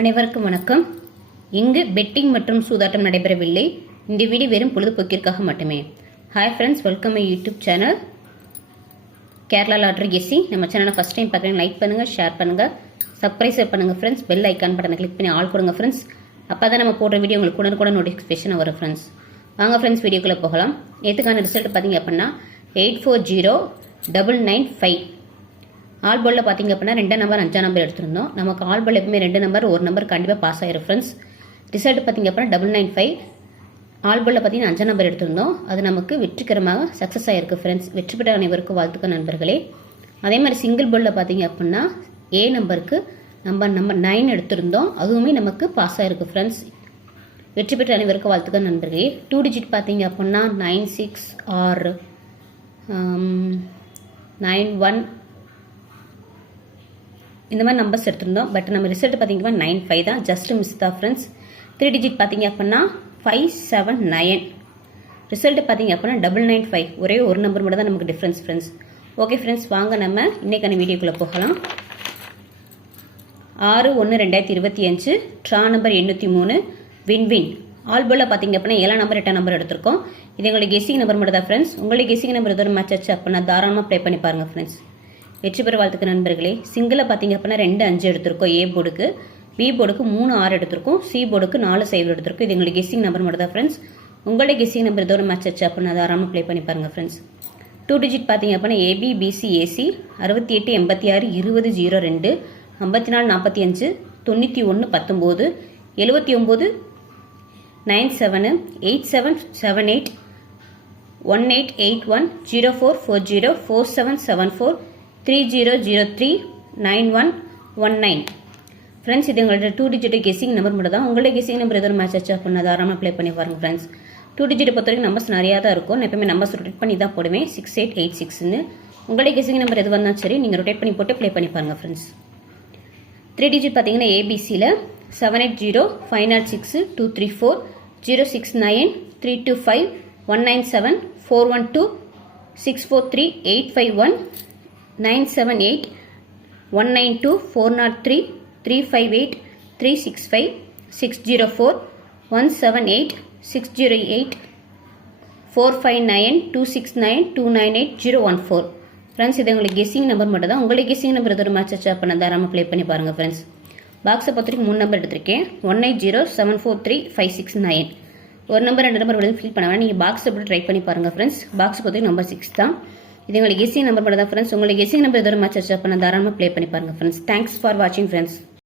அனைவருக்கும் வணக்கம். இங்கு பெட்டிங் மற்றும் சூதாட்டம் நடைபெறவில்லை. இந்த வீடியோ வெறும் பொழுதுபோக்கிற்காக மட்டுமே. Hi friends, welcome my YouTube channel Kerala lottery guessing. நம்ம சேனலை ஃபஸ்ட் டைம் பார்க்குறீங்க, லைக் பண்ணுங்கள், ஷேர் பண்ணுங்கள், சப்ஸ்கிரைப் பண்ணுங்கள் ஃப்ரெண்ட்ஸ். பெல் ஐக்கான் பட்டனை கிளிக் பண்ணி ஆல் கொடுங்க ஃப்ரெண்ட்ஸ். அப்போ தான் நம்ம போடுற வீடியோ உங்களுக்கு கூட நோட்டிஃபிகேஷன் வரும் ஃப்ரெண்ட்ஸ். வாங்க ஃப்ரெண்ட்ஸ், வீடியோக்குள்ளே போகலாம். நேற்றுக்கான ரிசல்ட் பார்த்தீங்க அப்படின்னா 840995. ஆல் பாலில் பார்த்தீங்க அப்படின்னா 2 நம்பர் 5 நம்பர் எடுத்திருந்தோம். நமக்கு ஆல் பால் எப்பவுமே 2 நம்பர் 1 நம்பர் கண்டிப்பாக பாஸ் ஆயிரும் ஃப்ரெண்ட்ஸ். ரிசல்ட் பார்த்தீங்க அப்படின்னா 995. ஆல் பாலில் பார்த்தீங்கன்னா 5 நம்பர் எடுத்திருந்தோம். அது நமக்கு வெற்றிகரமாக சக்ஸஸ் ஆகிருக்கு ஃப்ரெண்ட்ஸ். வெற்றி பெற்ற அனைவருக்கும் வாழ்த்துக்கள் நண்பர்களே. அதே மாதிரி சிங்கிள் பாலில் பார்த்தீங்க அப்படின்னா ஏ நம்பருக்கு நம்பர் 9 எடுத்திருந்தோம். அதுவுமே நமக்கு பாஸ் ஆகிருக்கு ஃப்ரெண்ட்ஸ். வெற்றி பெற்ற அனைவருக்கும் வாழ்த்துக்கள் நண்பர்களே. 2 டிஜிட் பார்த்தீங்க அப்படின்னா 96 ஆர் 91 இந்த மாதிரி நம்பர்ஸ் எடுத்திருந்தோம். பட் நம்ம ரிசல்ட் பார்த்தீங்கன்னா 95 தான், ஜஸ்ட் மிஸ் தான் ஃப்ரெண்ட்ஸ். 3 டிஜிட் பார்த்தீங்க அப்படின்னா 579. ரிசல்ட் பார்த்தீங்க அப்படின்னா 995. ஒரே ஒரு நம்பர் மட்டும் தான் நமக்கு டிஃப்ரென்ஸ் ஃப்ரெண்ட்ஸ். ஓகே ஃப்ரெண்ட்ஸ், வாங்க நம்ம இன்னைக்கான வீடியோக்குள்ளே போகலாம். 6/1/2025 ட்ரா நம்பர் 803 வின். ஆல் பாலில் பார்த்தீங்க அப்படின்னா 7 நம்பர் 8 நம்பர் எடுத்திருக்கோம். இது எங்களுக்கு கெஸ்ஸிங் நம்பர் மட்டும் தான் ஃப்ரெண்ட்ஸ். உங்களுக்கு கெஸ்ஸிங் நம்பர் எதோ மேட்ச் ஆச்சு அப்படின்னா தாராளமாக ப்ளே பண்ணி பாருங்கள் ஃப்ரெண்ட்ஸ். வெற்றி பெற வாழ்த்துக்கு நண்பர்களே. சிங்கிளில் பார்த்தீங்க அப்படின்னா 2 5 எடுத்திருக்கோம் ஏ போர்டுக்கு. பி போர்டுக்கு 3 6 எடுத்திருக்கோம். சி போர்டுக்கு 4 7 எடுத்திருக்கோம். இது எங்களுக்கு கெஸ்ஸிங் நம்பர் மட்டும் தான் ஃப்ரெண்ட்ஸ். உங்களுடைய கெஸ்ஸிங் நம்பர் எதோ மேட்ச் ஆச்சு அப்படின்னா தாராளமாக ப்ளே பண்ணி பாருங்கள் ஃப்ரெண்ட்ஸ். 2 டிஜிட் பார்த்தீங்க அப்படின்னா ஏபி பிசி ஏசி 68 86 20 02 54 45 91 19 79 97 8778 1881 0440 4774 3003 9119. ஃப்ரெண்ட்ஸ், இது எங்களோட 2 டிஜிட் கெஸ்ஸிங் நம்பர் மட்டும் தான். உங்களுடைய கெஸ்ஸிங் நம்பர் எதோ மேட்ச் ஆச்சு அப்படின்னா தாராளமாக ப்ளே பண்ணி பாருங்கள் ஃப்ரெண்ட்ஸ். 2 டிஜிட் பொறுத்த வரைக்கும் நம்பர்ஸ் நிறையா தான் இருக்கும். நான் எப்பவுமே நம்பர்ஸ் ரொட்டேட் பண்ணி தான் போடுவேன் 6886ன்னு. உங்களுடைய கெஸ்ஸிங் நம்பர் எது வந்தாலும் சரி நீங்கள் ரொட்டேட் பண்ணி போட்டு ப்ளே பண்ணி பாருங்கள் ஃப்ரெண்ட்ஸ். 3 டிஜிட் பார்த்தீங்கன்னா ஏபிசியில் 780 506 234 069 325 197 412 643 851 978 192 403 358 365 604 178 608 459 269 298 014. ஃப்ரெண்ட்ஸ், இது உங்களுக்கு கெஸ்ஸிங் நம்பர் மட்டும் தான். உங்களுக்கு கெஸ்ஸிங் நம்பர் எதோ மேட்ச் ஆச்சு அப்படின்னா தாராளமாக ப்ளே பண்ணி பாருங்கள் ஃப்ரெண்ட்ஸ். பாக்ஸை பொறுத்த வரைக்கும் 3 நம்பர் எடுத்திருக்கேன். 180 743 569. ஒரு நம்பர் 2 நம்பர் வந்து ஃபில் பண்ண வேணாம். நீங்கள் பாக்ஸ் எப்படி ட்ரை பண்ணி பாருங்கள் ஃப்ரெண்ட்ஸ். பாக்ஸ் பொறுத்த நம்பர் 6 தான். இது உங்களுக்கு கெஸ்ஸிங் நம்பர் மட்டும் தான் ஃப்ரெண்ட்ஸ். உங்களுக்கு கெஸ்ஸிங் நம்பர் எதோ மேட்ச் ஆச்சு அப்படின்னா தாராளமாக ப்ளே பண்ணி பாருங்கள் ஃப்ரெண்ட்ஸ். தேங்க்ஸ் ஃபார் வாட்சிங் ஃப்ரெண்ட்ஸ்.